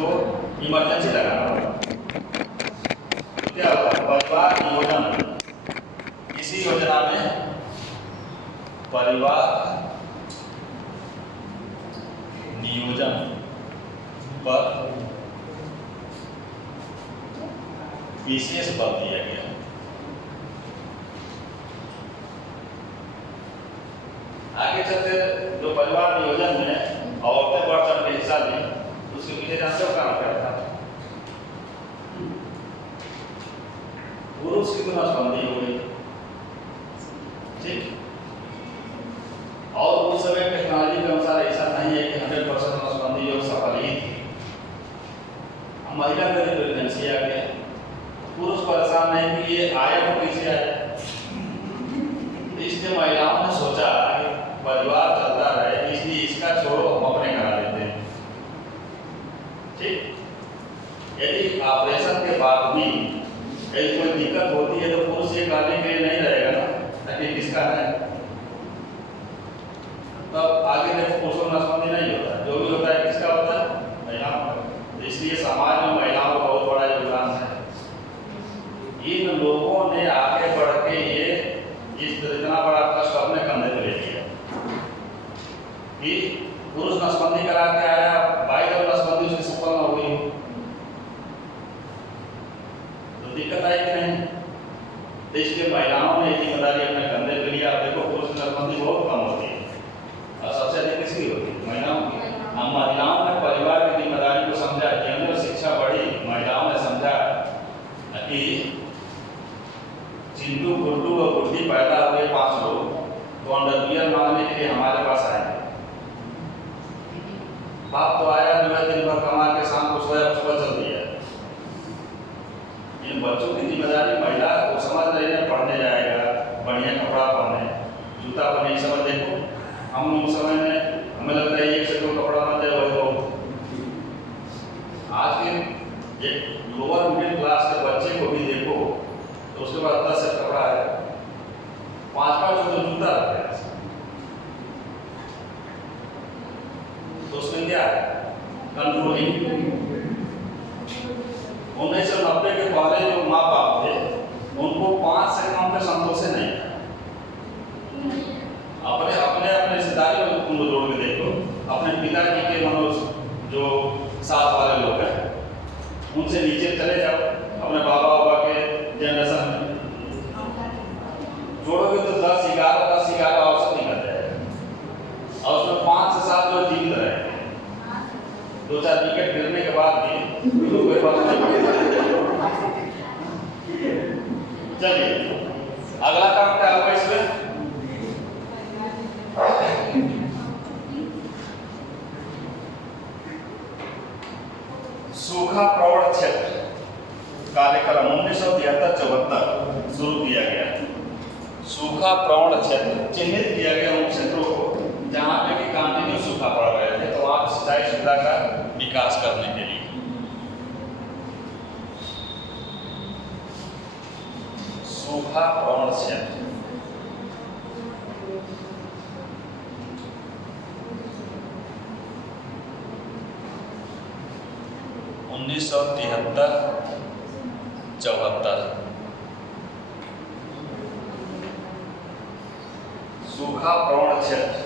इनको इमरजेंसी लगाना होगा। क्या होगा? परिवार नियोजन, इसी योजना में परिवार नियोजन पर विशेष बल दिया गया। आगे चलते जो परिवार नियोजन में औरतें बढ़ चढ़ के हिस्सा ली, उसके पीछे जानते हो काम क्या था? पुरुष की तो नसबंदी हो गई, ठीक। और उस समय टेक्नोलॉजी के अनुसार ऐसा नहीं है कि 100% नसबंदी जो सफल ही थी। महिला का प्रेगनेंसी आ गया, पुरुष परेशान नहीं कि ये आया तो कैसे आया। इसलिए महिलाओं ने सोचा कि परिवार चलता रहे, इसलिए इसका छोड़ो हम अपने करा लेते हैं, ठीक। यदि ऑपरेशन के बाद भी यदि कोई दिक्कत होती है तो पुरुष ये करने के लिए नहीं रहेगा ना कि किसका है, तब आगे देखो पुरुषों में नसबंदी नहीं होता, जो भी होता है किसका होता है? महिलाओं का। इसलिए समाज में महिलाओं का बहुत बड़ा योगदान है। इन लोगों ने आगे बढ़ के ये इतना बड़ा कष्ट अपने कंधे पे ले लिया कि पुरुष नसबंदी करा के आया, भाई जब नसबंदी उसकी सफल न हुई तो दिक्कत आई कि नहीं। तो इसलिए महिलाओं ने जिम्मेदारी अपने कंधे पे लिया। देखो पुरुष की नसबंदी बहुत कम होती है और सबसे अधिक किसकी होती है? महिलाओं की। हम महिलाओं ने परिवार की जिम्मेदारी को समझा, जेंडर शिक्षा बढ़ी, महिलाओं ने समझा कि चिंटू गुड्डू और गुड्डी पैदा हुए 5 लोग तो अंडरवियर मांगने के लिए हमारे पास आए। बाप तो आया, जो है दिन भर कमा के शाम को सोया, सुबह चल दिया। इन बच्चों की जिम्मेदारी महिला को समझ रही है, पढ़ने जाएगा, बढ़िया कपड़ा पहने, जूता पहने, समझ। देखो हम उस समय में हमें लगता है 1 से 2 कपड़ा ना दे वही बहुत। आज के एक लोअर मिडिल क्लास के बच्चे को भी देखो तो उसके बाद 10 सेट कपड़ा है, 5-5 जो जूता रखते हैं, तो उसमें क्या है? कंट्रोलिंग। 1990 के पहले जो माँ बाप थे उनको 5 से कम पे संतोष नहीं था। अपने अपने अपने रिश्तेदारी में उनको जोड़ के देखो, अपने पिताजी के मनोज जो साथ वाले लोग हैं उनसे नीचे चले जाओ, अपने बाबा के जनरेशन में जोड़ोगे तो 10-11 औसत निकल जाएगा। और उसमें 5 से 7 जो जीवित रहेंगे, 2-4 विकेट गिरने के बाद भी कोई बात नहीं। चलिए अगला काम क्या होगा इसमें? सूखा प्रवण क्षेत्र कार्यक्रम 1973-74 शुरू किया गया। सूखा प्रवण क्षेत्र चिन्हित किया गया उन क्षेत्रों को जहां पे कि कंटिन्यू सूखा पड़ रहे थे, तो आप सिंचाई सुविधा का विकास करने के लिए सूखा प्रवण क्षेत्र 1973-74 सूखा प्रवण क्षेत्र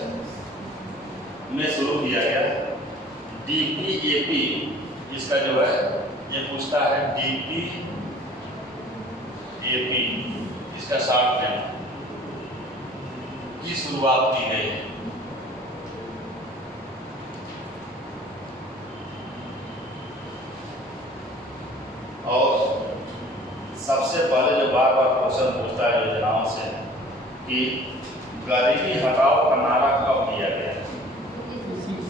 में शुरू किया गया। DPAP इसका जो है ये पूछता है, DPAP इसका शॉर्ट फॉर्म की शुरुआत की गई है। और सबसे पहले जो बार बार क्वेश्चन पूछता है योजनाओं से कि गरीबी हटाओ का नारा कब दिया गया?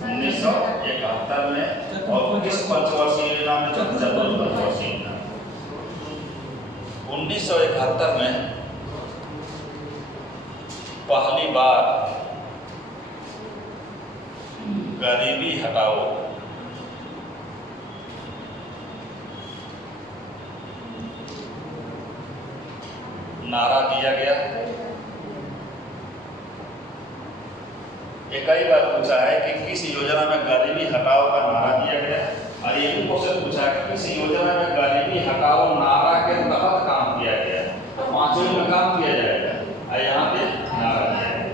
1971 में। और किस पंचवर्षीय योजना में? चतुर्थ पंचवर्षीय योजना। 1971 में पहली बार गरीबी हटाओ नारा दिया गया। ये कई बार पूछा है कि किस योजना में गरीबी हटाओ का नारा दिया गया। एक क्वेश्चन पूछा कि इस योजना में गरीबी हटाओ नारा के तहत काम किया गया, तो पांचों में काम किया जाएगा और यहाँ पे नारा दिया गया।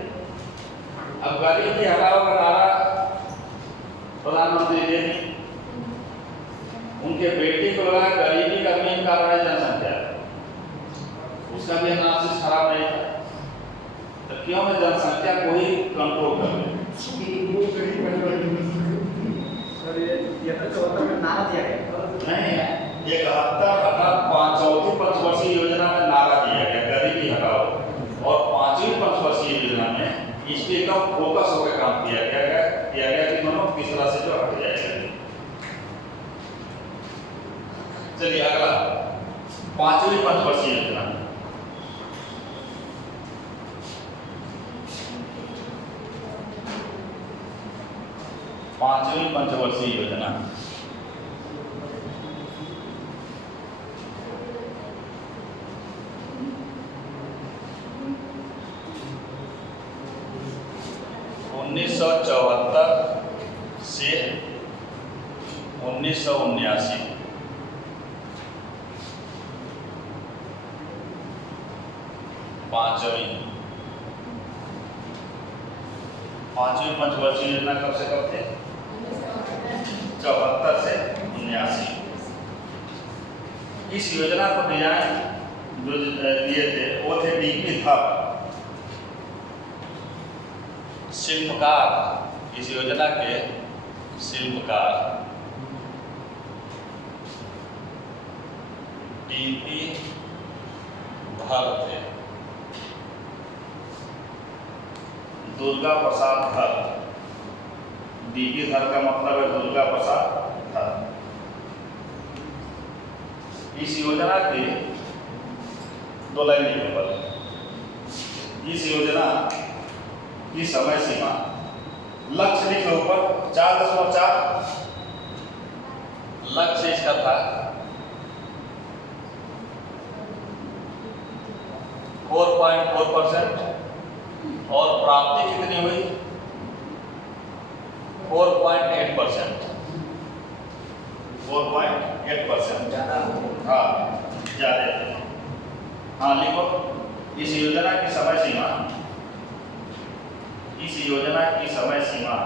अब गरीबी हटाओ का नारा प्रधानमंत्री ने उनके बेटे को लगा गरीबी का मेन कारण है जनसंख्या, उसका भी एनालिसिस खराब नहीं था, तो क्यों मैं जनसंख्या को ही कंट्रोल कर लूं। ये तो 74 में नारा दिया गया नहीं, 71 अर्थात चौथी पंचवर्षीय योजना में नारा दिया गया गरीबी हटाओ, और पांचवी पंचवर्षीय योजना में इस पे का फोकस होकर काम किया गया कि मनो किस तरह से जो हट जाएगा। चलिए अगला पांचवी पंचवर्षीय योजना, पांचवी पंचवर्षीय योजना उन्नीस सौ 74 से 1979, पांचवी पंचवर्षीय योजना कब से कब थे? 74 से 79। इस योजना को डिजाइन जो दिए थे वो थे डीपी धर, शिल्पकार, इस योजना के शिल्पकार डीपी धर थे, दुर्गा प्रसाद धर। डीपी धर का मतलब है दुर्गा प्रसाद धर। इस योजना के दो लाइन केवल, इस योजना की समय सीमा लक्ष्य लिखे ऊपर 4.4 लक्ष्य इसका था 4.4% और प्राप्ति कितनी हुई 4.8%। 4.8% हाँ ज्यादा। हाँ लिखो, इस योजना की समय सीमा, इस योजना की समय सीमा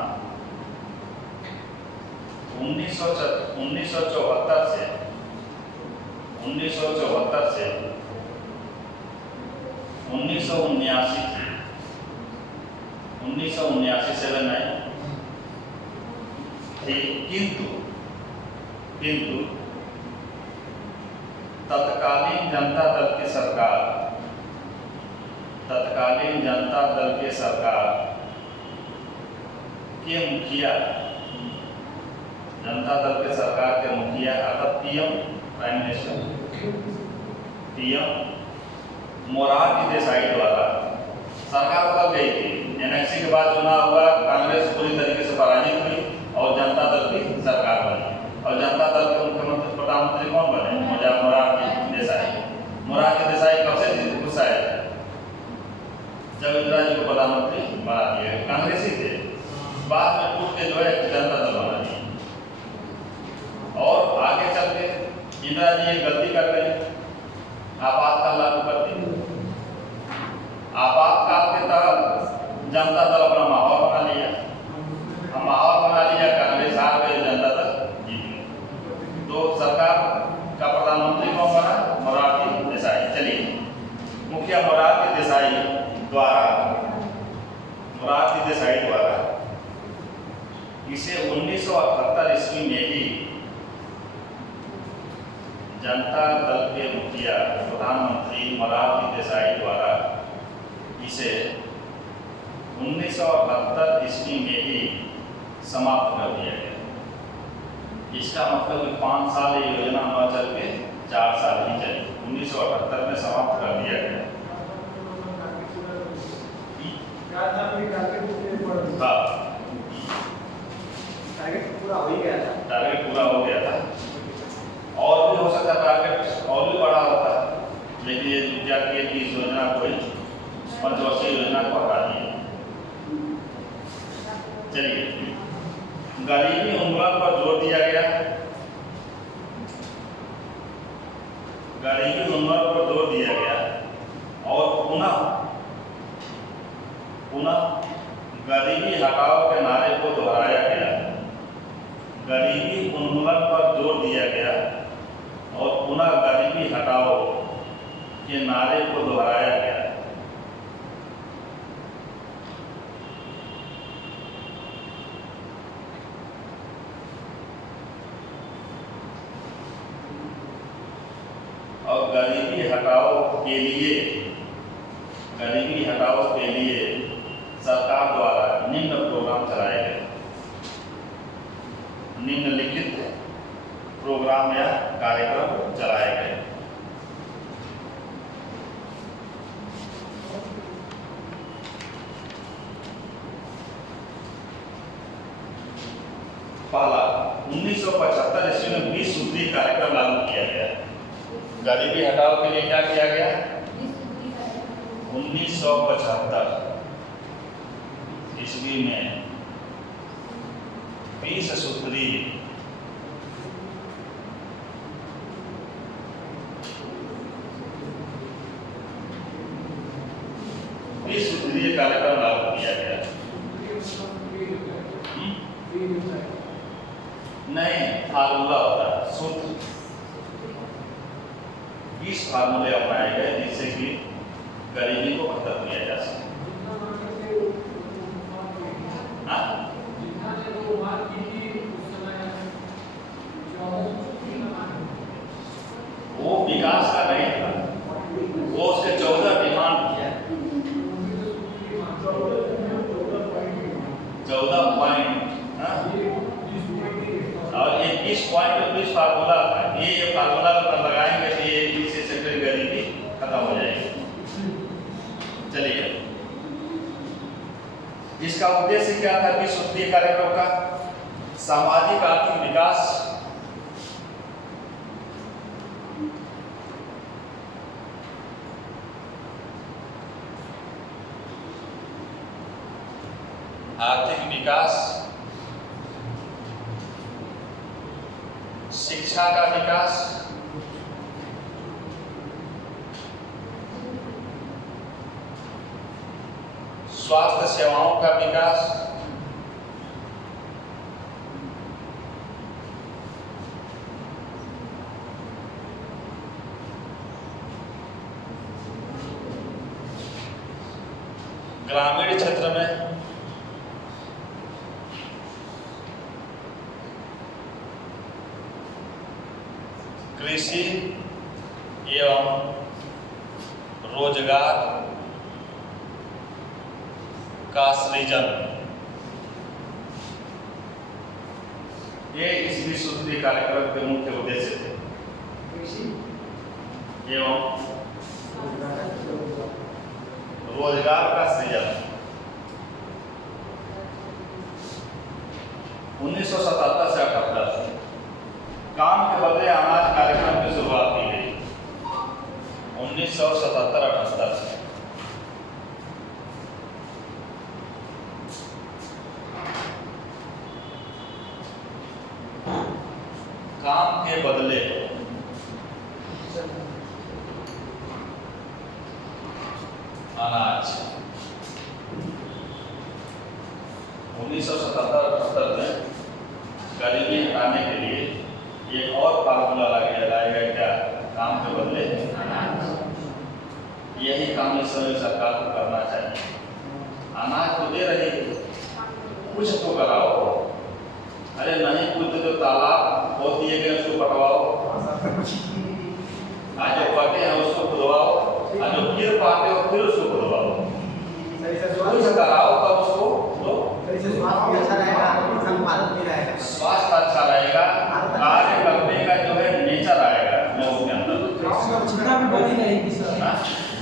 1974 से 1979 थी। 1979 से 79 थी, किंतु तत्कालीन जनता दल की सरकार, तत्कालीन जनता दल के सरकार के मुखिया, जनता दल के सरकार के मुखिया अर्थात PM, prime minister PM Morarji Desai द्वारा सरकार बदल गई थी। एनएक्सी के बाद चुनाव हुआ, कांग्रेस पूरी तरीके से पराजित हुई और जनता दल की सरकार बनी, और जनता दल के मुख्यमंत्री प्रधानमंत्री कौन बने? मोरारजी देसाई। मोरारजी देसाई कब से गुस्सा है? जब इंदिरा जी को प्रधानमंत्री बना दिया, कांग्रेसी थे, बाद में टूट के जो है जनता दल बना दिया। और आगे चल के इंदिरा जी एक गलती कर गई, आपातकाल लागू कर दी। आपातकाल के तहत जनता दल अपना माहौल बना लिया, माहौल बना लिया, कांग्रेस हार गई, जनता दल जीत गई। तो सरकार का प्रधानमंत्री कौन बना? मोरारजी देसाई। चलिए, मुखिया मोरारजी देसाई द्वारा इसे 1978 ईस्वी में ही जनता दल के मुखिया प्रधानमंत्री मोरारजी देसाई द्वारा इसे 1978 ईस्वी में ही समाप्त कर दिया गया। इसका मतलब 5 साल ये योजना न चल के 4 साल ही चली, 1978 में समाप्त कर दिया गया। टारगेट पूरा हो ही गया था। टारगेट पूरा हो गया था, और भी हो सकता टारगेट और भी बड़ा होता, लेकिन ये क्या किया कि इस योजना को पंचवर्षीय योजना को हटा दिया। चलिए, गरीबी उन्मूलन पर जोर दिया गया गरीबी उन्मूलन पर जोर दिया गया और पुनः गरीबी हटाओ के नारे को दोहराया गया। और गरीबी हटाओ के लिए सरकार द्वारा निम्न प्रोग्राम चलाए गए। निम्नलिखित प्रोग्राम या कार्यक्रम चलाए गए। पहला, 1975 ईस्वी में 20 सूत्री कार्यक्रम लागू किया गया। गरीबी हटाओ के लिए क्या किया गया? 1975 ईस्वी में 20 सूत्री कार्यक्रम लागू किया गया। नहीं, फार्मूला होता है, सूत्र। 20 फार्मूले अपनाए गए जिससे कि गरीबी को खत्म किया जा सके। वो विकास का नहीं था, वो उसके 14 डिमांड किया, 14 पॉइंट और 21 पॉइंट 20 फार्मूला था। ये फार्मूला अगर लगाएंगे तो ये इससे सेक्टर गरीबी खत्म हो जाएगी। चलिए, इसका उद्देश्य क्या था? कि सूत्रीय कार्यक्रम का सामाजिक आर्थिक विकास, शिक्षा का विकास, स्वास्थ्य सेवाओं का विकास, ग्रामीण क्षेत्र में कृषि एवं रोजगार का सृजन, ये इस विश्वसूत्री कार्यक्रम के मुख्य उद्देश्य थे। एवं रोजगार का सृजन। 1977 से 78 काम के बदले अनाज कार्यक्रम की शुरुआत की गई। 1977-78 से काम के बदले अनाज। 1977-78 में गरीबी हटाने के लिए एक और फार्मूला लाया गया। क्या? काम के बदले अनाज। यही काम इस समय सरकार को करना चाहिए। अनाज तो दे रही है, कुछ तो कराओ। अरे नहीं, कुछ तो तालाब बहुत दिए गए, उसको पटवाओ। आज जो पटे हैं उसको खुदवाओ, आज जो फिर पाते हो फिर उसको खुदवाओ। कुछ कराओ तब उसको दो। स्वास्थ्य अच्छा रहेगा, इंसान पालक भी रहेगा, स्वास्थ्य अच्छा रहेगा, कार्य करने का जो है नेचर आएगा लोगों के अंदर। स्वच्छता भी बनी रहेगी सर,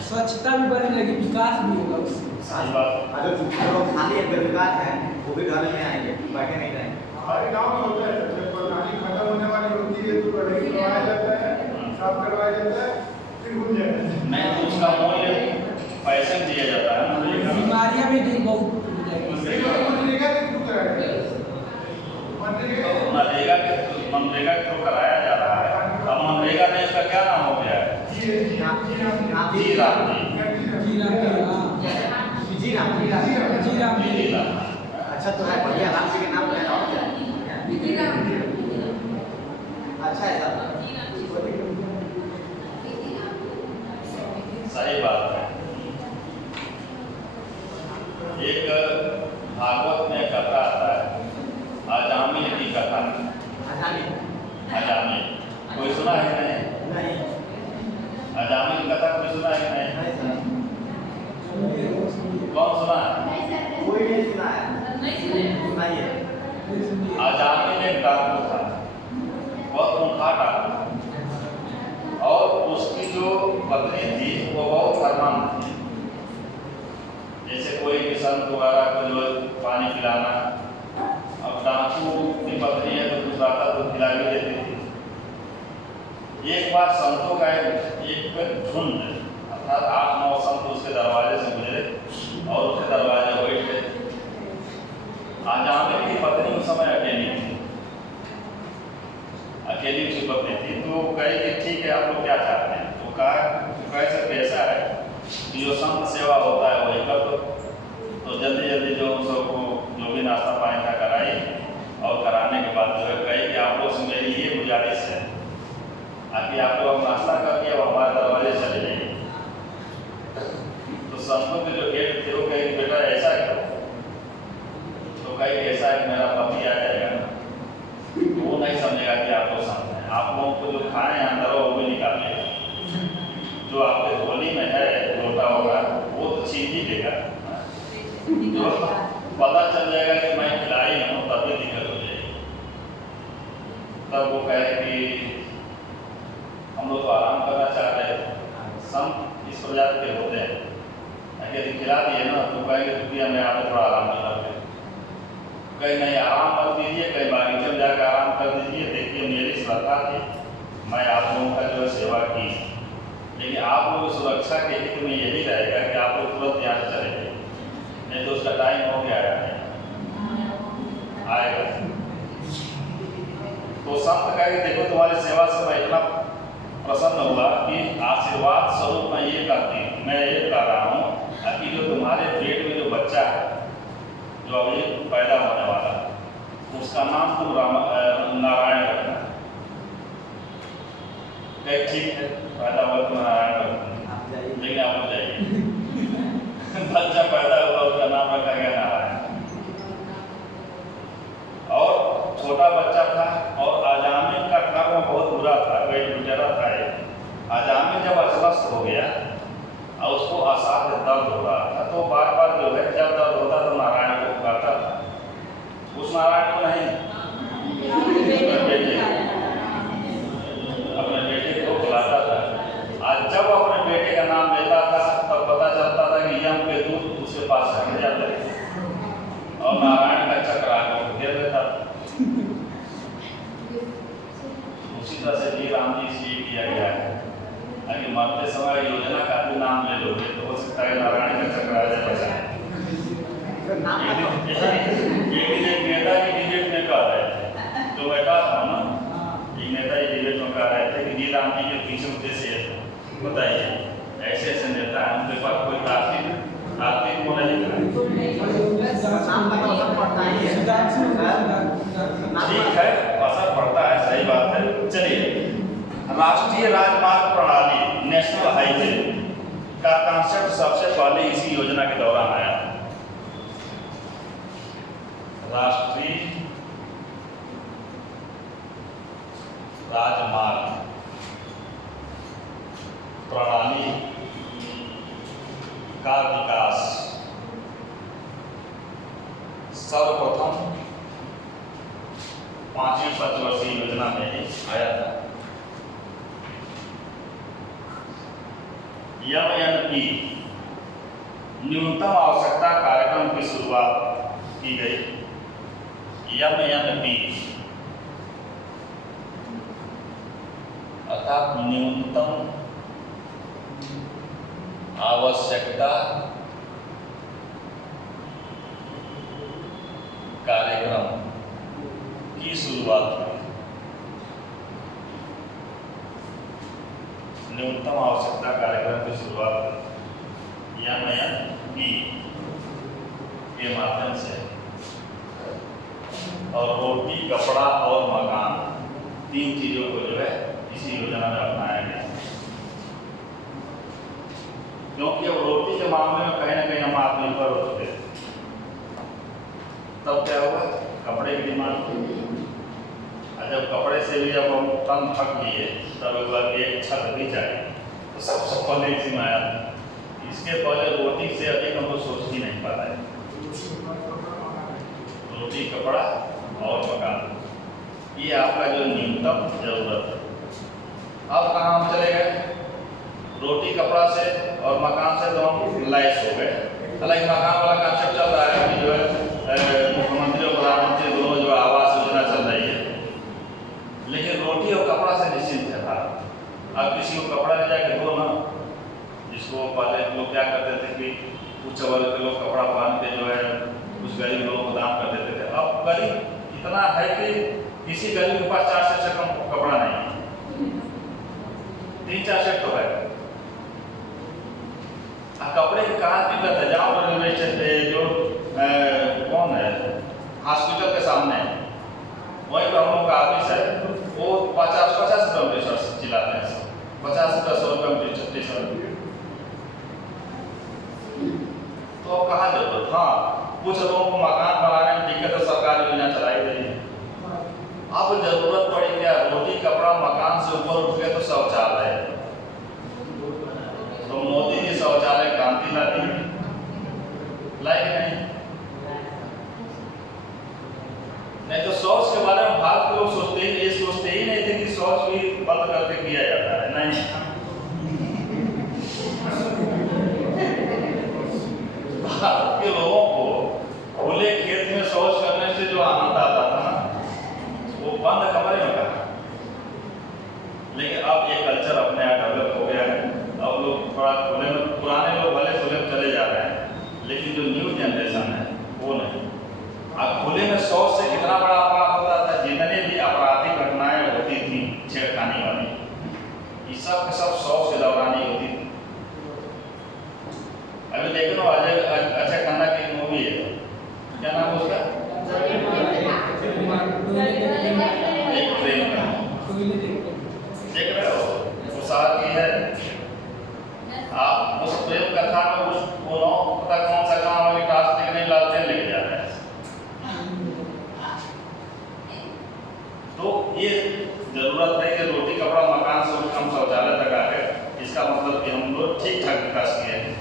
स्वच्छता भी बनी रहेगी, विकास भी होगा उससे। सही बात। अगर जो लोग खाली बेरोजगार हैं वो भी घर में आएंगे, बैठे नहीं रहेंगे। हमारे गांव में होता है, जब नाली खत्म होने वाली होती है तो गरीब करवाया जाता है, साफ करवाया जाता है, फिर भूल जाता है। नहीं तो उसका मूल्य पैसे में दिया जाता है ना। बीमारियां भी बहुत हो जाएगी। मनरेगा के थ्रू कराया जाता है। मनरेगा के थ्रू कराया जा रहा है। अब मनरेगा में इसका क्या नाम हो गया है? जी जीराम अच्छा तो है, बढ़िया नाम के नाम है और क्या है? अच्छा है सर। सही बात है। एक भागवत में कथा आता है, अजामिल की कथा। अजामिल कोई सुना है नहीं? नहीं अजामिल की कथा कोई सुना है नहीं? नहीं सर, कौन सुना है? कोई नहीं सुना है। सुनाइए। अजामिल एक डाकू था, वह खूंखार डाकू, और उसकी जो पत्नी थी वो बहुत धर्मांध थी। जैसे कोई भी संत वगैरह को जो पानी पिलाना, अब डाकू की पत्नी है तो कुछ आता तो खिला भी देती थी। एक बार संतों का एक झुंड अर्थात 8-9 संत उसके दरवाजे से गुजरे और उसके दरवाजे बैठ गए। अजामिल की पत्नी उस समय अकेली थी, अकेली उसकी पत्नी थी। तो कही कि ठीक है, आप लोग क्या चाहते हैं? तो कहा कैसे पैसा है कि जो संत सेवा होता है वही कर दो। तो जल्दी जल्दी जो सबको जो भी नाश्ता पानी था कराई, और कराने के बाद जो है कही कि आप लोग से मेरी ये गुजारिश है कि आप लोग नाश्ता करके अब हमारे दरवाजे चले जाइए। तो संतों के जो हेड थे वो कहे कि बेटा ऐसा क्यों? तो कहे कि ऐसा है कि मेरा पति आ जाएगा ना, तो वो नहीं समझेगा कि आप लोग संत हैं। आप लोगों को जो खाए हैं अंदर वो भी निकालिएगा, जो आपके झोली में है लोटा होगा वो तो छीन ही देगा। तो पता चल जाएगा कि मैं खिलाई हूँ, तभी दिक्कत हो जाएगी। तब वो कहे कि हम लोग तो आराम करना चाहते हैं, संत इस प्रजाति के होते हैं, यदि खिला दिए ना तो कहेंगे रुपया मैं आपको थोड़ा आराम कर लगे। कहीं नहीं, आराम मत दीजिए, कहीं बागीचे में जाकर आराम कर दीजिए। देखिए मेरी श्रद्धा थी, मैं आप लोगों का जो है सेवा की, लेकिन आप लोगों की सुरक्षा के हित में यही रहेगा कि आप लोग तुरंत यहाँ से चले जाइए, नहीं तो उसका टाइम हो गया आएगा। तो संत कहेंगे देखो तुम्हारी सेवा से मैं इतना प्रसन्न हुआ कि आशीर्वाद स्वरूप मैं ये कर रहा हूँ कि जो तुम्हारे पेट में जो बच्चा है जो अभी पैदा होने वाला, उसका नाम तुम नारायण रखना। ठीक है, पैदा हुआ तो नारायण रखना, लेकिन आप लोग जाइए। बच्चा पैदा हुआ उसका नाम रखा गया नारायण। और छोटा बच्चा था और अजामिल का कर्म बहुत बुरा था, वही लुटेरा था। अजामिल जब अस्वस्थ हो गया और उसको असाध्य दर्द हो रहा था, तो बार बार जो है जब दर्द होता तो नारायण को पुकारता था। उस नारायण को नहीं, अपने बेटे को बुलाता था। आज जब अपने बेटे का नाम लेता था तब पता चलता था कि यम के दूत उसके पास रख जाते और नारायण का चक्र आकर घेर लेता। उसी तरह से जी राम जी से किया गया है कि मरते समय योजना का भी नाम ले लोगे तो हो सकता है नारायण का चक्र आ जाए। एक नेता की डिबेट में कह रहे थे, जो मैं कहा था ना, एक नेता की डिबेट में कह रहे थे कि जी राम जी के पीछे उद्देश्य बताइए, ऐसे ऐसे नेता हैं उनके पास कोई तार्किक वो नहीं है। ठीक है, असर पड़ता है, सही बात है। चलिए, राष्ट्रीय राजमार्ग प्रणाली नेशनल हाईवे का कॉन्सेप्ट सबसे पहले इसी योजना के दौरान आया। राष्ट्रीय राजमार्ग प्रणाली का विकास सर्वप्रथम 5वीं पंचवर्षीय योजना में ही आया था। MNP न्यूनतम आवश्यकता कार्यक्रम की शुरुआत की गई। MNP अर्थात न्यूनतम आवश्यकता कार्यक्रम की शुरुआत हुई। न्यूनतम आवश्यकता कार्यक्रम की शुरुआत MNP के माध्यम से, और रोटी, कपड़ा और मकान 3 चीजों को क्योंकि अब रोटी के मामले में कहीं ना कहीं हम आत्मनिर्भर हो चुके थे। तब क्या हुआ, कपड़े की डिमांड थी। और जब कपड़े से भी जब हम तन थक लिए तब एक बार एक छत भी चाहिए, तो सबसे पहले इसी में आया। इसके पहले रोटी से अधिक हम तो सोच ही नहीं पा रहे। रोटी, कपड़ा और मकान, ये आपका जो न्यूनतम जरूरत है। अब कहाँ हम चले गए, रोटी कपड़ा से और मकान से तो हम लैस हो गए। हालांकि मकान वाला कॉन्सेप्ट चल रहा है कि जो है मुख्यमंत्री और प्रधानमंत्री दोनों जो आवास योजना चल रही है, लेकिन रोटी और कपड़ा से निश्चिंत है भारत। अब किसी को कपड़ा ले जाके दो ना, जिसको पहले लोग क्या करते थे कि उच्च वर्ग के लोग कपड़ा पहन के जो है कुछ गरीब लोगों को दान कर देते थे। अब गरीब इतना है कि किसी गरीब के पास 4 सेट से कम कपड़ा नहीं है, 3-4 सेट तो है। कपड़े की कहाँ दिक्कत है, जहाँ पर रेलवे स्टेशन जो कौन है हॉस्पिटल के सामने वहीं पर हम लोग का ऑफिस है, वो 50 रुपये चिल्लाते हैं, 50-10 रुपये स्टेशन। तो अब कहाँ जरूरत, हाँ कुछ लोगों को मकान बनाने में दिक्कत है, सरकार योजना चलाई गई है। अब जरूरत पड़ी क्या, रोटी कपड़ा मकान से ऊपर उठ गए तो शौचालय, तो मोदी जी शौचालय क्रांति ला दी, लाई नहीं। नहीं तो शौच के बारे में भारत के लोग सोचते ही नहीं थे कि शौच भी बंद करके किया जाता है, नहीं। भारत के लोगों को खुले खेत में शौच करने से जो आनंद आता था ना, वो बंद कमरे में कहा। लेकिन अब ये कल्चर अपने आप डेवलप हो गया है। अब लोग थोड़ा खुले में, पुराने लोग भले खुले में चले जा रहे हैं, लेकिन जो न्यू जनरेशन है वो नहीं। अब खुले में शौच से कितना बड़ा अपराध होता था, जितने भी आपराधिक घटनाएं होती थी छेड़खानी वाली, ये सब के सब शौच के दौरान ही होती थी। अभी देखो अजय खन्ना की एक मूवी है, क्या नाम है उसका, एक प्रेम का, देख रहे हो, वो साथ की है। आप उस प्रेम कथा में उस पता कौन सा काम वाली टास्क देखने लाते हैं, लेके जा रहे हैं। तो ये जरूरत है कि रोटी कपड़ा मकान से हम शौचालय तक आ गए, इसका मतलब कि हम लोग ठीक ठाक विकास किए हैं।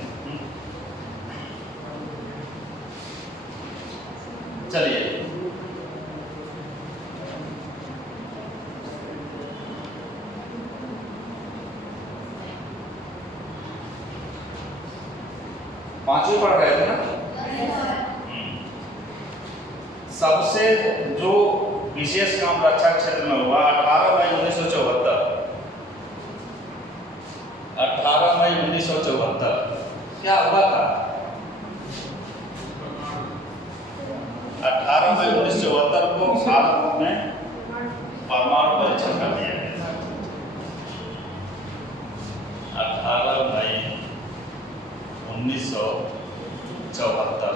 चलिए पांचवी पढ़ रहे थे ना। सबसे जो विशेष काम रक्षा क्षेत्र में हुआ 18 मई 1974। 18 मई 1974 क्या हुआ था, 18 मई 1974 को भारत में परमाणु परीक्षण कर दिया गया। 18 मई 1974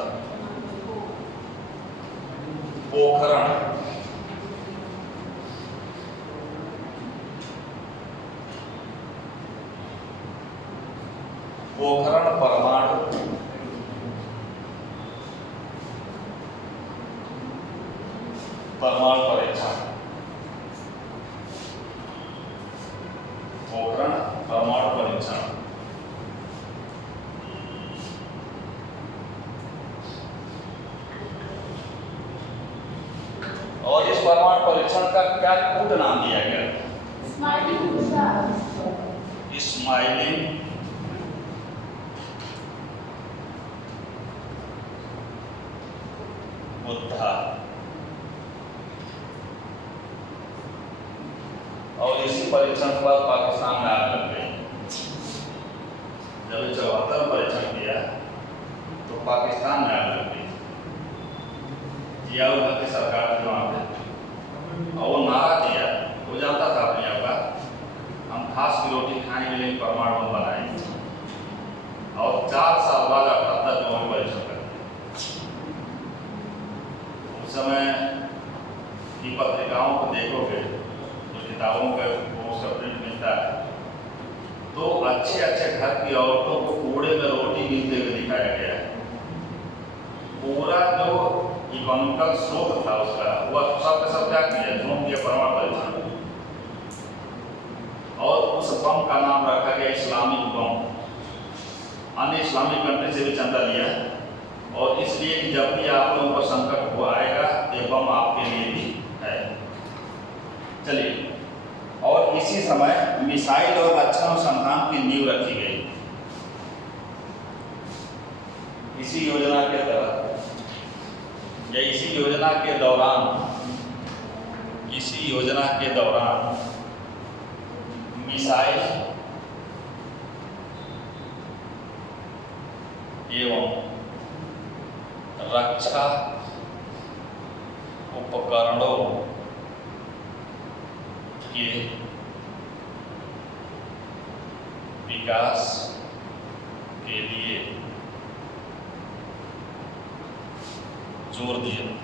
पोखरण परमाणु परीक्षण, पोखरण परमाणु परीक्षण। और इस परमाणु परीक्षण का क्या कोड नाम दिया गया, स्माइलिंग बुद्धा। और इसी परीक्षण पर पाकिस्तान में आग लग गई। जब 74 परीक्षण किया तो पाकिस्तान में आग लग गई। जियाउल हक की सरकार थी वहाँ पे, और वो नारा दिया, वो जानता था अपने आप का, हम घास की रोटी खाने के लिए परमाणु बम बनाएंगे। और 4 साल बाद 78 में परीक्षण कर दिया। उस समय की पत्रिकाओं को देखोगे, जो किताबों का वो उसका प्रिंट मिलता है, तो अच्छे अच्छे घर की औरतों को कूड़े में रोटी गिनते हुए दिखाया गया है। पूरा जो इकोनॉमिकल स्रोत था उसका वह सब का सब क्या किया, ढूंढ दिया परमाणु परीक्षण, और उस बम का नाम रखा गया इस्लामिक बम। अन्य इस्लामिक कंट्री से भी चंदा लिया, और इसलिए कि जब भी आप लोगों को संकट हो आएगा ये बम आपके लिए भी है। चलिए, और इसी समय मिसाइल और रक्षा अनुसंधान की नींव रखी गई। इसी योजना के तहत या इसी योजना के दौरान मिसाइल एवं रक्षा उपकरणों के विकास के लिए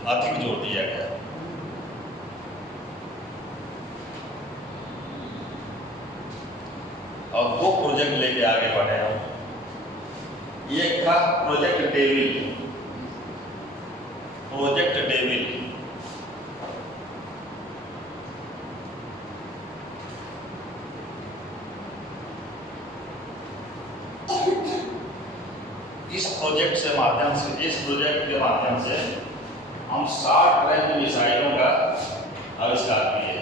अधिक जोर दिया गया। और दो प्रोजेक्ट लेके आगे बढ़े हम। एक था प्रोजेक्ट डेविल। इस प्रोजेक्ट के माध्यम से हम 60 रेंज मिसाइलों का आविष्कार किए।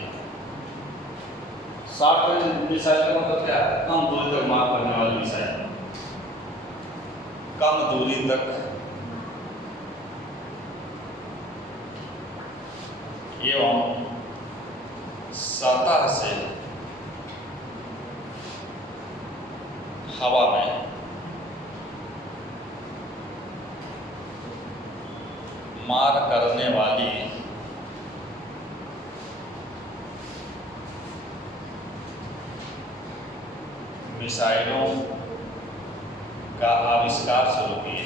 60 रेंज मिसाइल का मतलब क्या है? कम दूरी तक मार करने वाली मिसाइल, कम दूरी तक एवं सतह से हवा में मार करने वाली मिसाइलों का आविष्कार शुरू किए।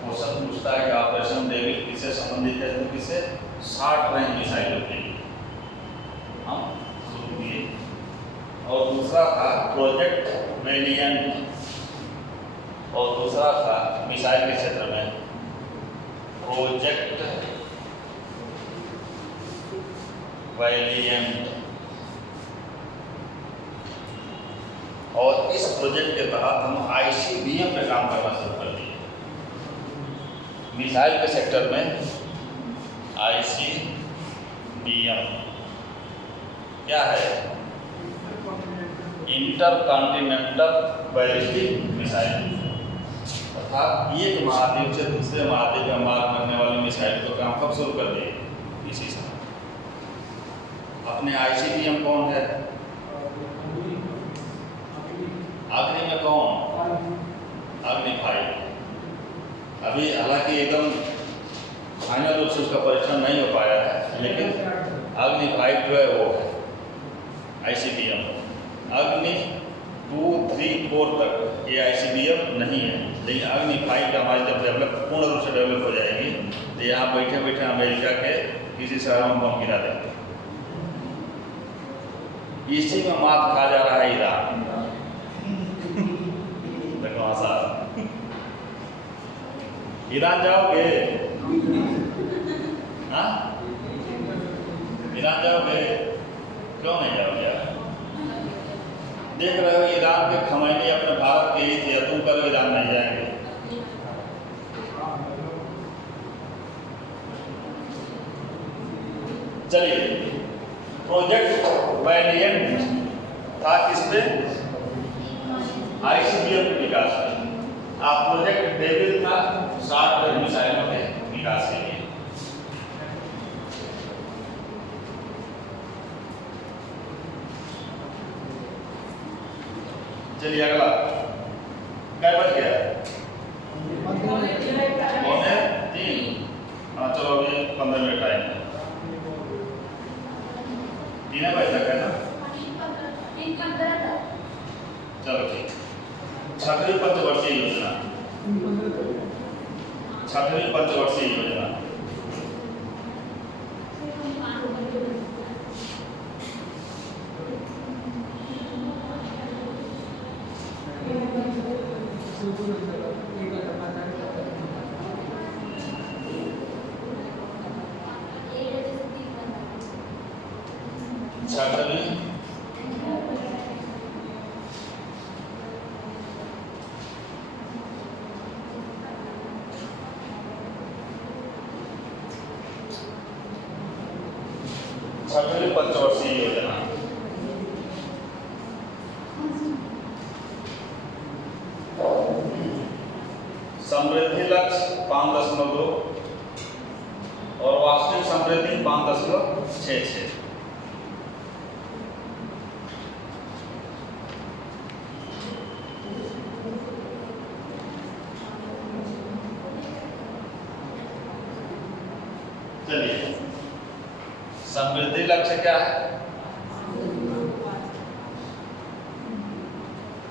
क्वेश्चन पूछता है कि ऑपरेशन डेविल किससे संबंधित है? तो किसे? 60 रेंज मिसाइलों के लिए हम शुरू किए। और दूसरा था प्रोजेक्ट वेलिएंट, और दूसरा था मिसाइल के क्षेत्र में प्रोजेक्ट वेलिएंट। और इस प्रोजेक्ट के तहत हम ICBM पे काम करना शुरू कर दिए। मिसाइल के सेक्टर में ICBM क्या है? इंटरकॉन्टिनेंटल बैलिस्टिक मिसाइल, अर्थात एक महाद्वीप से दूसरे महाद्वीप में मार करने वाली मिसाइल को काम कब शुरू कर दिए? इसी समय। अपने ICBM कौन है? अग्नि में कौन? अग्नि 5। अभी हालांकि एकदम फाइनल रूप से उसका परीक्षण नहीं हो पाया है, लेकिन अग्नि 5 जो है वो है ICBM। अग्नि 2, 3, 4 तक ये ICBM नहीं है, लेकिन अग्नि 5 का हमारी जब पूर्ण रूप से डेवलप हो जाएगी तो यहाँ बैठे बैठे अमेरिका के किसी शहर में बम गिरा देंगे। इसी में मात खा जा रहा है ईरान। देखो आसार, ईरान जाओगे? हाँ, ईरान जाओगे? क्यों नहीं जाओगे यार? देख रहे हो ईरान के खमैनी अपने भारत के ही थे, तुम करो ईरान नहीं जाएंगे। चलिए, प्रोजेक्ट वेलिएंट था किसपे? ICBM के विकास में। आप प्रोजेक्ट डेविल था 60 मिसाइलों के विकास के लिए। चलिए अगला, क्या बच गया? 3। हाँ चलो, अभी 15 मिनट टाइम है। 3 बजे तक है ना? चलो ठीक। 6वीं पंचवर्षीय योजना। 6वीं पंचवर्षीय योजना छठवीं पंचवर्षीय योजना। समृद्धि लक्ष्य 5.2 और वास्तविक समृद्धि 5.66। चलिए, समृद्धि लक्ष्य क्या है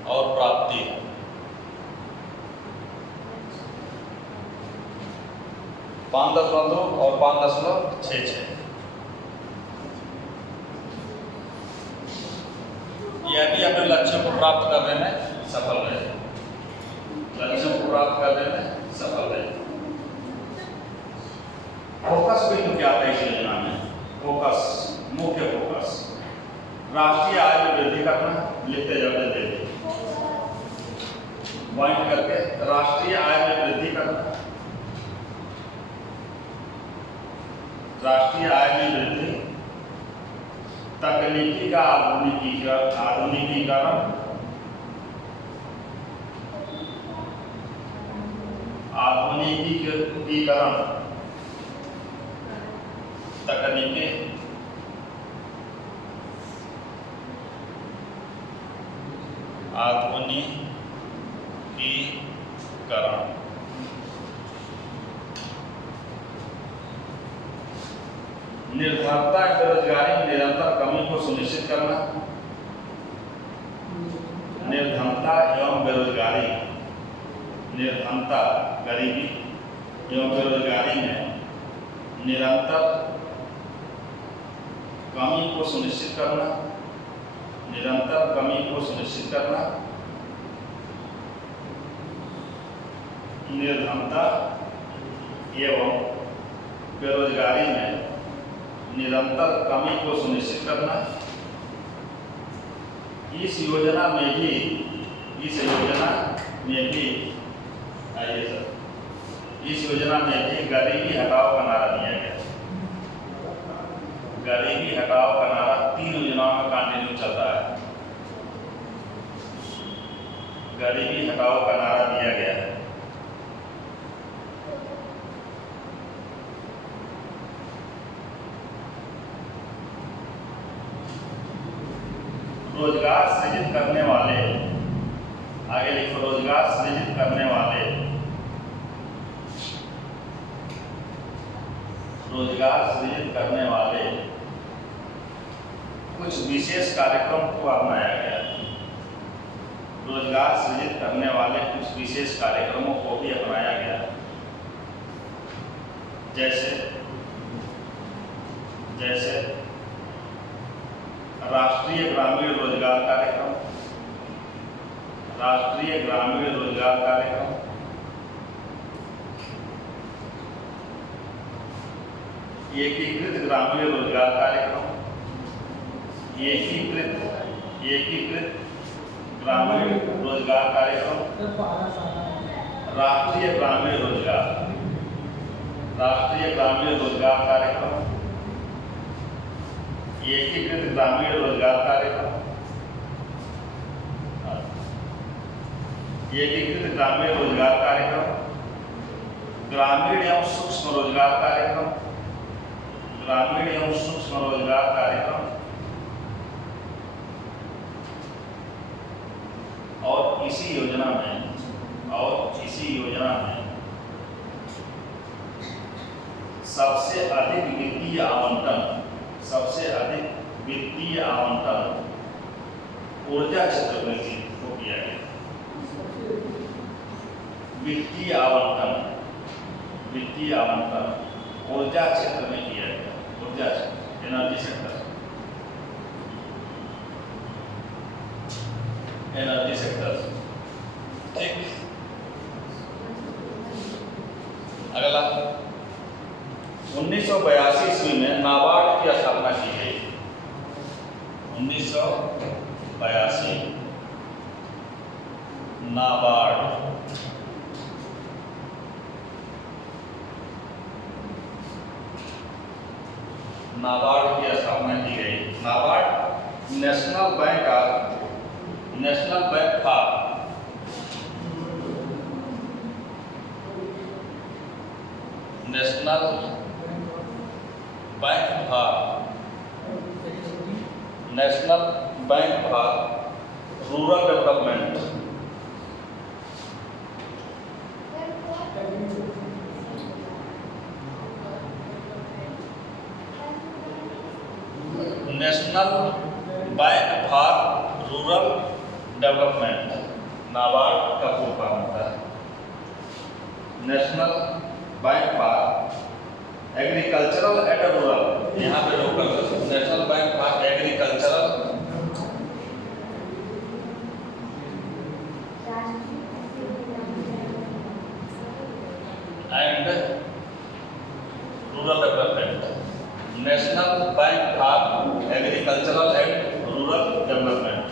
और प्राप्ति 5.2 और 5.66। यह भी अपने लक्ष्यों को प्राप्त करने में सफल रहे, लक्ष्यों को प्राप्त करने में सफल रहे। फोकस बिंदु क्या था इस योजना में? फोकस, मुख्य फोकस राष्ट्रीय आय में वृद्धि करना। लिखते जाओ जल्दी पॉइंट करके, राष्ट्रीय आय में वृद्धि करना, राष्ट्रीय आय में वृद्धि, तकनीकी का आधुनिकीकरण, तकनीकी आधुनिकीकरण, निर्धनता बेरोजगारी में निरंतर कमी को सुनिश्चित करना। निर्धनता एवं बेरोजगारी, निर्धनता गरीबी एवं बेरोजगारी में निरंतर कमी को सुनिश्चित करना, निरंतर कमी को सुनिश्चित करना। निर्धनता एवं बेरोजगारी में निरंतर कमी को सुनिश्चित करना। इस योजना में भी आइए सर, इस योजना में भी गरीबी हटाओ का नारा दिया गया। गरीबी हटाओ का नारा 3 योजनाओं में कंटिन्यू चल रहा है। गरीबी हटाओ का नारा दिया गया है। रोजगार सृजित करने वाले, आगे लिखो, रोजगार सृजित करने वाले, रोजगार सृजित करने वाले कुछ विशेष कार्यक्रम को अपनाया गया। रोजगार सृजित करने वाले कुछ विशेष कार्यक्रमों को भी अपनाया गया, जैसे राष्ट्रीय ग्रामीण रोजगार कार्यक्रम, राष्ट्रीय ग्रामीण रोजगार कार्यक्रम, एकीकृत ग्रामीण रोजगार कार्यक्रम, एकीकृत ग्रामीण रोजगार कार्यक्रम, राष्ट्रीय ग्रामीण रोजगार कार्यक्रम, एकीकृत ग्रामीण रोजगार कार्यक्रम, एकीकृत ग्रामीण रोजगार कार्यक्रम, ग्रामीण एवं सूक्ष्म रोजगार कार्यक्रम, ग्रामीण एवं सूक्ष्म रोजगार कार्यक्रम। और इसी योजना में सबसे अधिक वित्तीय आवंटन ऊर्जा क्षेत्र में को किया गया। वित्तीय आवंटन ऊर्जा क्षेत्र में किया गया। ऊर्जा क्षेत्र, एनर्जी सेक्टर, ठीक। अगला 1982 ईस्वी में नाबार्ड की स्थापना की गई। 1982 नाबार्ड की स्थापना की गई। नाबार्ड नेशनल बैंक था national bank for rural development. National bank for rural development NABARD का पूर्ण फॉर्म होता है। National bank for agricultural and rural, यहाँ पे local national bank for agricultural and rural development. National bank for agricultural and rural development,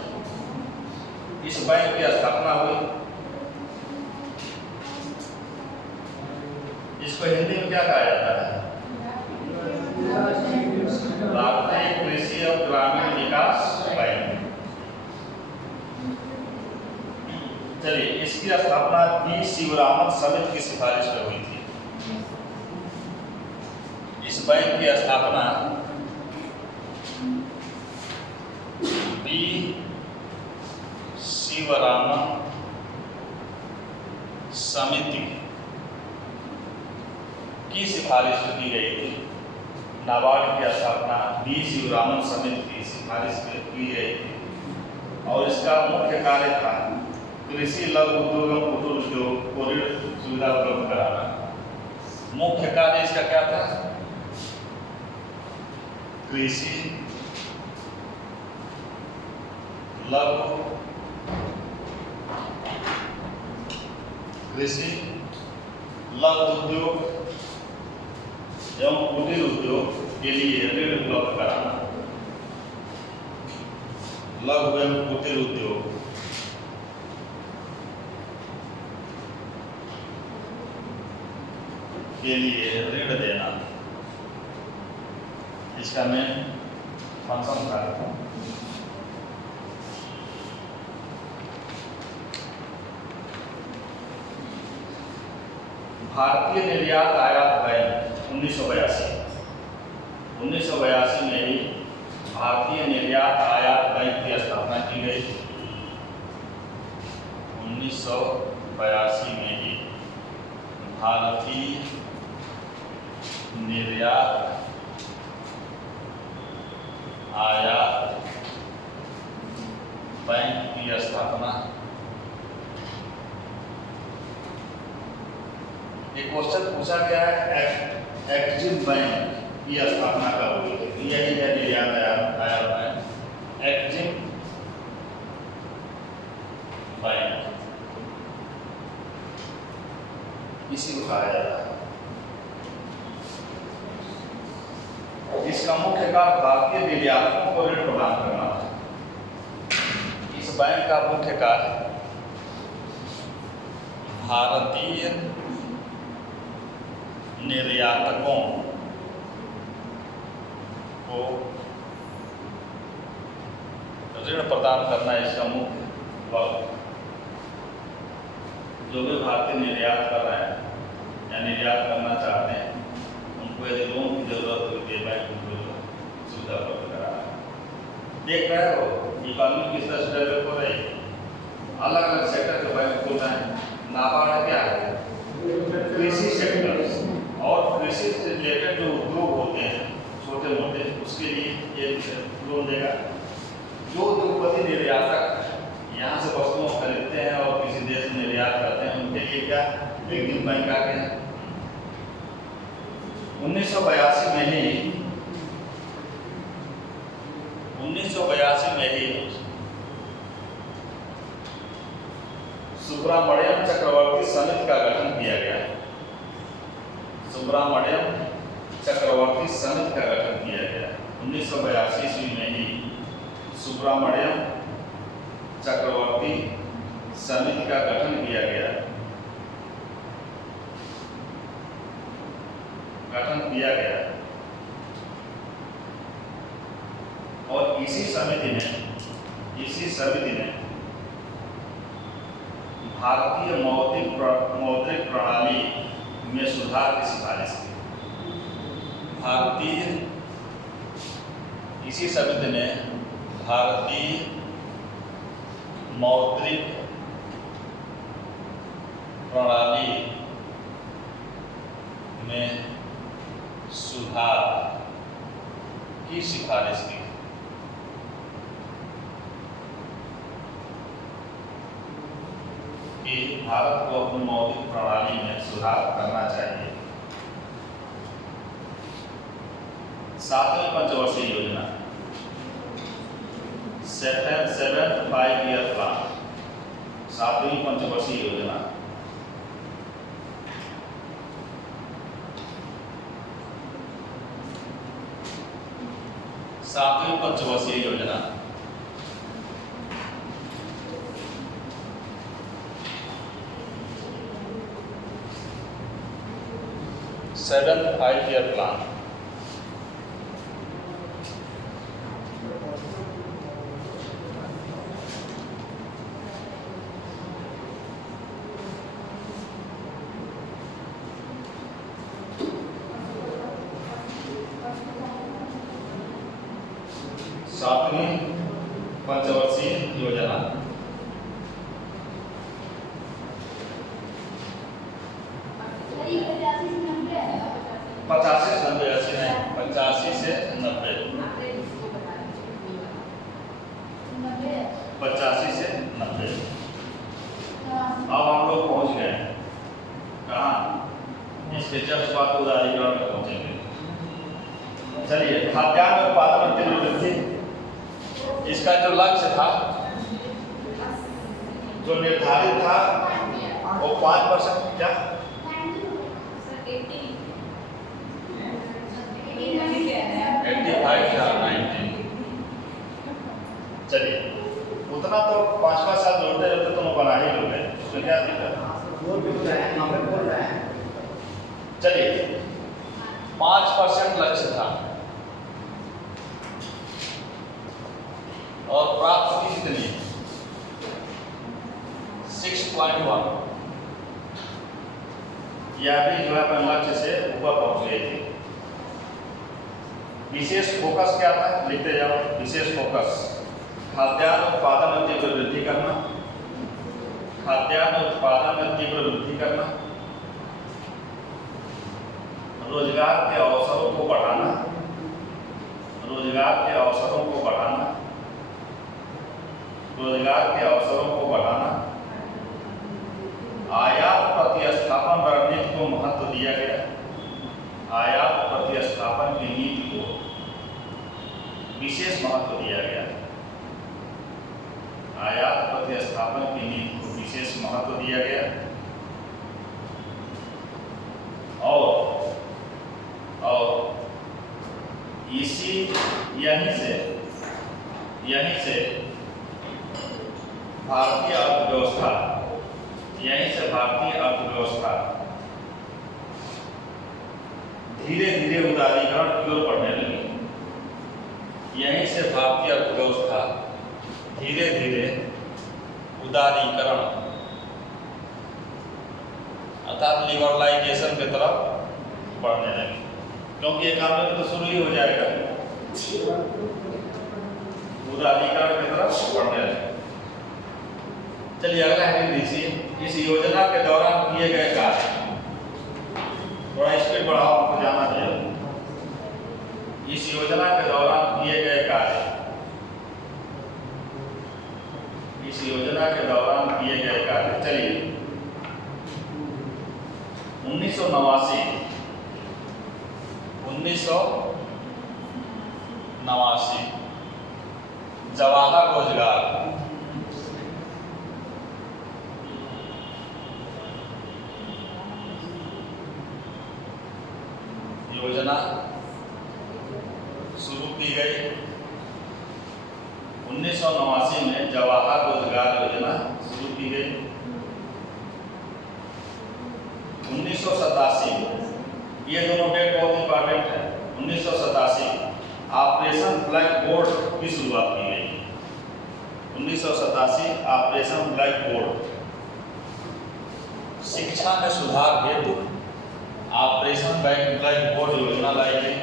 इस bank की स्थापना हुई। इसको हिंदी में क्या कहा जाता है? राष्ट्रीय कृषि और ग्रामीण विकास बैंक। चलिए, इसकी स्थापना बी शिवरामन समिति की सिफारिश पर हुई थी। इस बैंक की स्थापना बी शिवरामन समिति की सिफारिश की गई थी। नाबार्ड की स्थापना बी शिवरामन समिति की सिफारिश की गई थी और इसका मुख्य कार्य था कृषि लघु उद्योग और कुटीर उद्योग को ऋण सुविधा उपलब्ध कराना। मुख्य कार्य इसका क्या था? कृषि लघु उद्योग एवं कुटीर उद्योग के लिए ऋण उपलब्ध कराना। लघु एवं कुटीर उद्योग के लिए ऋण देना, इसका मैं फंक्शन था। भारतीय निर्यात आयात बैंक 1982 में ही भारतीय निर्यात आयात बैंक की स्थापना की गई। 1982 में ही भारतीय निर्यात आयात बैंक की स्थापना। एक क्वेश्चन पूछा गया है, एक्जिम बैंक की स्थापना कब हुई? यही है निर्यात आयात बैंक, एक्जिम बैंक, इसी को कहा जाता है। इसका मुख्य कार्य भारतीय निर्यातकों को ऋण प्रदान करना था। इस बैंक का मुख्य कार्य भारतीय निर्यातकों को ऋण प्रदान करना इसका मुख्य वक्त। जो भी भारतीय निर्यात कर रहे हैं या निर्यात करना चाहते हैं, उनको यदि लोन की जरूरत होती है, बैंक उनको सुविधा उपलब्ध करा रहा है। देख रहे हो इकोनॉमी किस तरह से डेवलप हो रही है, अलग अलग सेक्टर के बैंक खुल रहे हैं। नाबार्ड क्या है? कृषि सेक्टर और कृषि से रिलेटेड जो उद्योग होते हैं छोटे मोटे, उसके लिए ये लोन देगा। जो उद्योगपति निर्यातक यहाँ से वस्तुओं खरीदते हैं और किसी देश में निर्यात करते हैं, उनके लिए क्या एक्जिम बैंक आ गया। 1982 में ही सुब्रमण्यम चक्रवर्ती समिति का गठन किया गया। सुब्रमण्यम चक्रवर्ती समिति का गठन किया गया 1982 ईस्वी में ही सुब्रमण्यम चक्रवर्ती समिति का गठन किया गया। और इसी समिति ने भारतीय मौद्रिक प्रणाली में सुधार की सिफारिश की। इसी समिति ने भारतीय मौद्रिक प्रणाली में सुधार की सिफारिश की। कि भारत को अपनी मौद्रिक प्रणाली में सुधार करना चाहिए। 7वीं पंचवर्षीय योजना 7th 5-year प्लान, 7वीं पंचवर्षीय योजना सेवेंथ 5-year प्लान। सातवीं पंचवर्षीय योजना 85 से 90 85 से 90 अब हम लोग पहुंच गए कहाँ? इसके जस्ट बाद उदारीकरण में पहुंचेंगे। चलिए, खाद्यान्न उत्पादन में तीव्र वृद्धि, इसका जो लक्ष्य था, जो निर्धारित था, वो 5% क्या 85 था 90। चलिए, उतना तो 5 साल जोड़ते जोड़ते तुम बना ही लोगे, उसमें क्या दिक्कत है? बोल रहे हैं। चलिए, 5% लक्ष्य था और प्राप्त की कितनी? 6.1। यह भी जो है अपने लक्ष्य से ऊपर पहुंच गई थी। विशेष फोकस क्या था? लिखते जाओ। विशेष फोकस खाद्यान्न उत्पादन में तीव्र वृद्धि करना, खाद्यान्न उत्पादन में तीव्र वृद्धि करना, रोजगार के अवसरों को बढ़ाना, रोजगार के अवसरों को बढ़ाना, रोजगार के अवसरों को बढ़ाना, आयात प्रतिस्थापन रणनीति को महत्व दिया गया। आयात प्रतिस्थापन की नीति को विशेष महत्व दिया गया। आयात प्रतिस्थापन की नीति को विशेष महत्व दिया गया। और इसी यहीं से भारतीय अर्थव्यवस्था धीरे धीरे उदारीकरण की ओर बढ़ने लगी। यहीं से भारतीय अर्थव्यवस्था धीरे धीरे उदारीकरण अर्थात लिबरलाइजेशन की तरफ बढ़ने लगी, क्योंकि ये काम तो शुरू ही हो जाएगा। उदारीकरण की तरफ बढ़ने लगी। चलिए, अगला हेडिंग दीजिए। इस योजना के दौरान किए गए कार्य, थोड़ा स्पीड बढ़ाओ, आपको जाना चाहिए। इस योजना के दौरान किए गए कार्य, इस योजना के दौरान किए गए कार्य। चलिए, 1989 जवाहर रोजगार योजना शुरू की गई। 1989 में जवाहर रोजगार योजना शुरू की गई। 1987 ये दोनों डेट बहुत इंपॉर्टेंट है। 1987 ऑपरेशन ब्लैक बोर्ड की शुरुआत की गई। 1987 ऑपरेशन ब्लैक बोर्ड, शिक्षा में सुधार हेतु ऑपरेशन ब्लैक बोर्ड योजना लाई गई।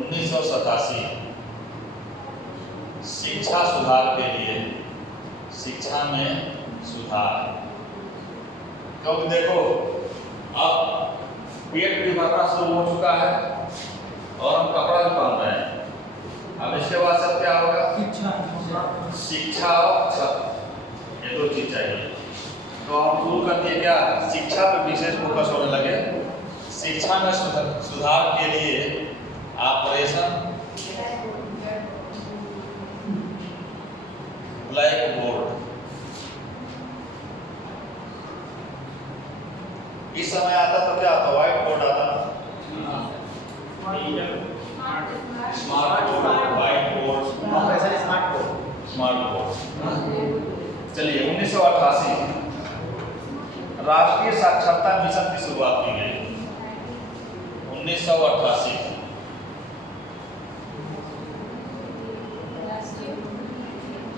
1987 शिक्षा सुधार के लिए, शिक्षा में सुधार। क्योंकि देखो अब पेट भी भरना शुरू हो चुका है और हम कपड़ा भी पहन रहे हैं। अब इसके बाद सब क्या होगा? शिक्षा और छत, ये दो चीज चाहिए। तो हम शुरू कर दिए क्या, शिक्षा पर विशेष फोकस होने लगे। शिक्षा में सुधार के लिए ऑपरेशन ब्लैक बोर्ड। इस समय आता तो क्या आता, व्हाइट बोर्ड आता, smart board, white board, operation smart board. चलिए 1988 राष्ट्रीय साक्षरता मिशन की शुरुआत की गई। 1988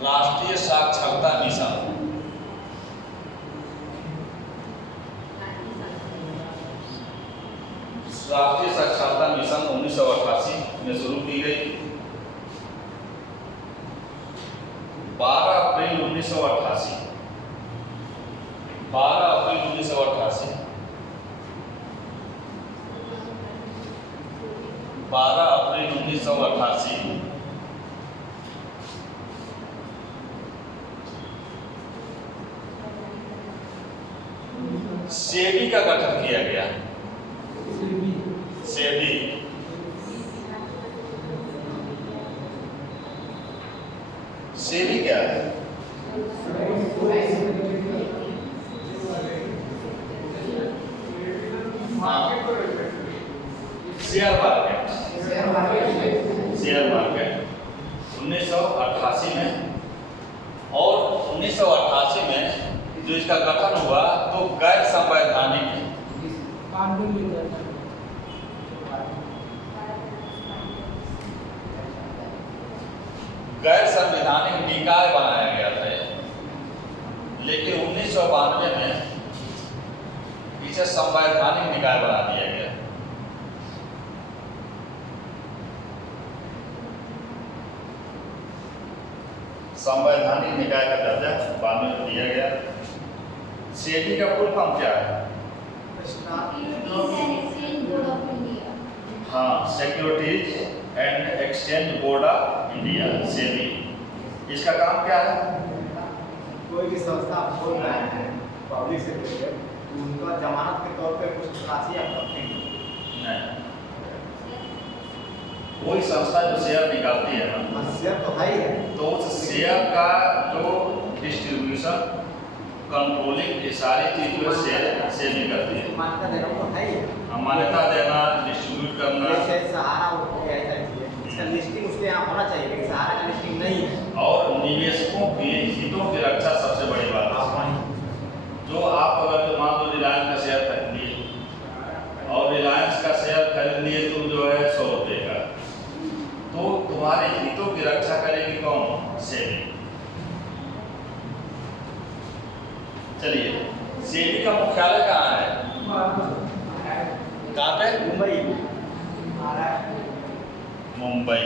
राष्ट्रीय साक्षरता मिशन। राष्ट्रीय साक्षरता मिशन 1988 में शुरू की गई। 12 अप्रैल 1988 सेबी का गठन किया गया। सेबी क्या है? Share market. 1988 में, और 1988 में जो इसका गठन हुआ तो गैर संवैधानिक गैर संवैधानिक निकाय बनाया गया था। लेकिन 1992 में इसे संवैधानिक निकाय बना दिया गया। संवैधानिक निकाय का दर्जा 92 में दिया गया। सेबी का फुल फॉर्म क्या है? हाँ, securities and exchange board of India, SEBI. इसका काम क्या है? कोई भी संस्था खोल रहे हैं पब्लिक सेक्टर, उनका जमानत के तौर पे कुछ राशि आप रखेंगे? नहीं, कोई संस्था जो शेयर निकालती है ना, शेयर तो है ही है, तो उस शेयर का जो डिस्ट्रीब्यूशन, कंट्रोलिंग, ये सारी चीज जो शेयर सेबी करती है। मान्यता देना तो है ही है। मान्यता देना, डिस्ट्रीब्यूट करना, जैसे सहारा हो गया है, इसका लिस्टिंग उसके यहाँ होना चाहिए, लेकिन सहारा का लिस्टिंग नहीं है। और निवेशकों के हितों की रक्षा सबसे बड़ी बात है। जो आप अगर मान लो रिलायंस का शेयर खरीद लिए और रिलायंस का शेयर खरीद लिए तो जो है 100 रुपये का, तो तुम्हारे हितों की रक्षा करेगी कौन? सेबी। चलिए, सेबी का मुख्यालय कहाँ है? कहाँ पे? मुंबई। मुंबई।